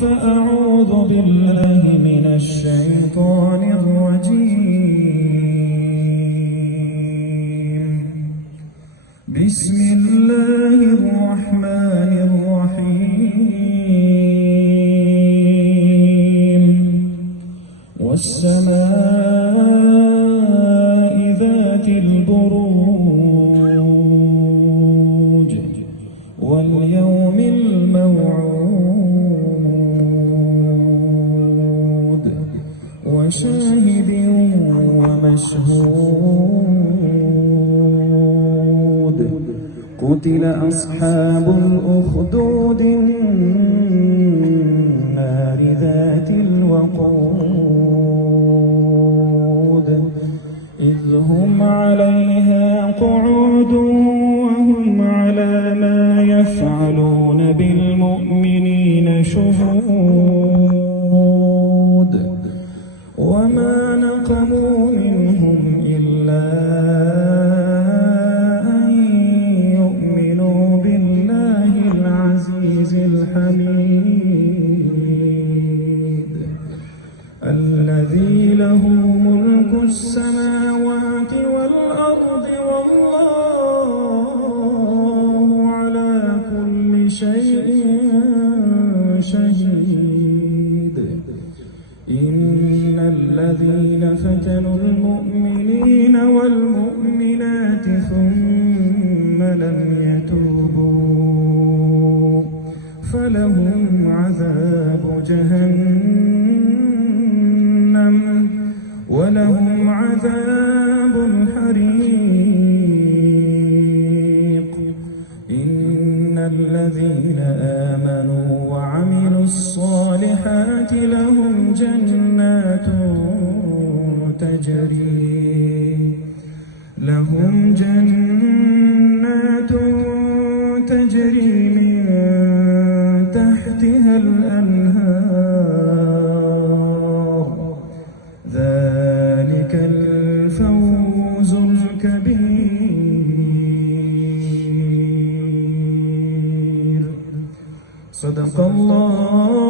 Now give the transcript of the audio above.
فأعوذ بالله من الشيطان الرجيم. بسم الله الرحمن الرحيم. والسماء ذات البروج واليوم الموعود وشاهد ومشهود. قتل أصحاب الأخدود النار ذات الوقود إذ هم عليها قعود وهم على ما يفعلون بالمؤمنين شهود. وما نقموا منهم إلا أن يؤمنوا بالله العزيز الحميد الذي له ملك السماوات والأرض والله على كل شيء شهيد. إن الذين فتنوا المؤمنين والمؤمنات ثم لم يتوبوا فلهم عذاب جهنم ولهم عذاب الحريق. إن الذين آمنوا وعملوا الصالحات لهم جنات تجري من تحتها الأنهار. ذلك الفوز الكبير. صدق الله